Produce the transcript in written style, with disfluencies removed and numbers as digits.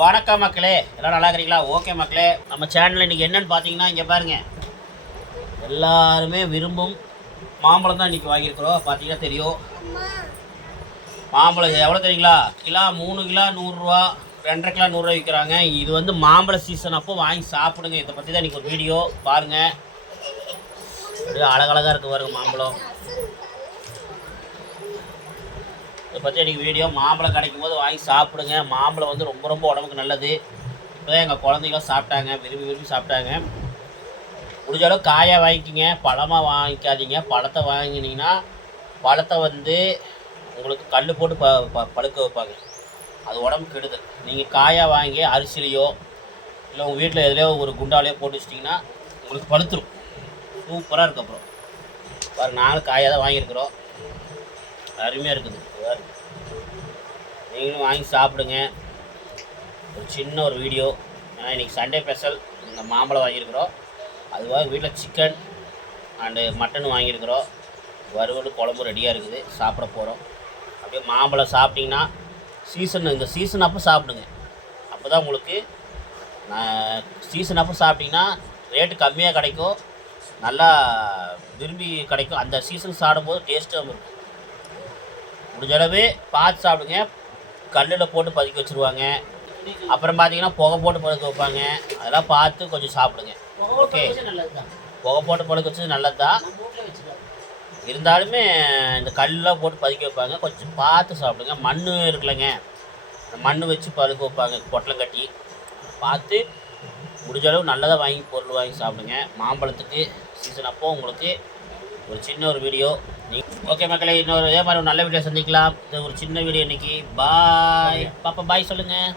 வணக்கம் மக்களே, எல்லாம் நல்லா இருக்கிறீங்களா? ஓகே மக்களே, நம்ம சேனலில் இன்றைக்கி என்னென்னு பார்த்தீங்கன்னா, இங்கே பாருங்கள், எல்லாருமே விரும்பும் மாம்பழம் தான் இன்றைக்கி வாங்கியிருக்கிறோம். பார்த்தீங்கன்னா தெரியும், மாம்பழம் எவ்வளோ தெரியுங்களா? கிலோ 3 கிலோ 100 ரூபா, 2.5 கிலோ 100 ரூபா விற்கிறாங்க. இது வந்து மாம்பழ சீசன் அப்போ வாங்கி சாப்பிடுங்க. இதை பற்றி தான் இன்றைக்கி ஒரு வீடியோ பாருங்கள். அழகழகாக இருக்குது பாருங்கள் மாம்பழம். இதை பற்றி எனக்கு வீடியோ, மாம்பழம் கிடைக்கும் போது வாங்கி சாப்பிடுங்க. மாம்பழம் வந்து ரொம்ப ரொம்ப உடம்புக்கு நல்லது. இப்போ தான் எங்கள் குழந்தைங்களும் சாப்பிட்டாங்க, விரும்பி சாப்பிட்டாங்க. முடிஞ்ச அளவு காயாக வாங்கிக்கிங்க, பழமாக வாங்கிக்காதீங்க. பழத்தை வாங்கினீங்கன்னா பழத்தை வந்து உங்களுக்கு கல் போட்டு பழுக்க வைப்பாங்க, அது உடம்புக்கு கெடுதல். நீங்கள் காயாக வாங்கி அரிசிலையோ இல்லை உங்கள் வீட்டில் எதுலையோ ஒரு குண்டாலையோ போட்டு வச்சிட்டிங்கன்னா உங்களுக்கு பழுத்துரும், சூப்பராக இருக்குது. அப்புறம் பாருங்கள், நாங்களும் காயாக தான் வாங்கியிருக்கிறோம், அருமையாக இருக்குது. நீங்களும் வாங்கி சாப்பிடுங்க. ஒரு சின்ன ஒரு வீடியோ, ஏன்னா இன்றைக்கி சண்டே ஸ்பெஷல். இந்த மாம்பழம் வாங்கியிருக்கிறோம், அதுவாக வீட்டில் சிக்கன் அண்டு மட்டன் வாங்கியிருக்கிறோம். வறுவல் குழம்பு ரெடியாக இருக்குது, சாப்பிட போகிறோம். அப்படியே மாம்பழம் சாப்பிட்டிங்கன்னா இந்த சீசன் அப்போ சாப்பிடுங்க. அப்போ தான் உங்களுக்கு சீசன் அப்போ சாப்பிட்டிங்கன்னா ரேட்டு கம்மியாக கிடைக்கும், நல்லா விரும்பி கிடைக்கும். அந்த சீசன் சாப்பிடும்போது டேஸ்ட்டாகவும் இருக்கும். முடிஞ்ச அளவு பார்த்து சாப்பிடுங்க. கல்லில் போட்டு பதுக்கி வச்சுருவாங்க, அப்புறம் பார்த்தீங்கன்னா புகை போட்டு பதுக்க வைப்பாங்க. அதெல்லாம் பார்த்து கொஞ்சம் சாப்பிடுங்க. ஓகே, புகை போட்டு படுக்க வச்சது நல்லது தான், இருந்தாலுமே இந்த கல்லாம் போட்டு பதுக்கி வைப்பாங்க, கொஞ்சம் பார்த்து சாப்பிடுங்க. மண் இருக்குல்லங்க, அந்த மண் வச்சு பதுக்க வைப்பாங்க, பொட்டலம் கட்டி. பார்த்து முடிஞ்ச அளவு நல்லதாக வாங்கி பொருள் வாங்கி சாப்பிடுங்க. மாம்பழத்துக்கு சீசன் அப்போது உங்களுக்கு ஒரு சின்ன ஒரு வீடியோ. ஓகே மக்களே, இன்னொரு இதே மாதிரி ஒரு நல்ல வீடியோ சந்திக்கலாம். இது ஒரு சின்ன வீடியோ இன்றைக்கி. பாய் பாப்பா, பாய் சொல்லுங்கள்.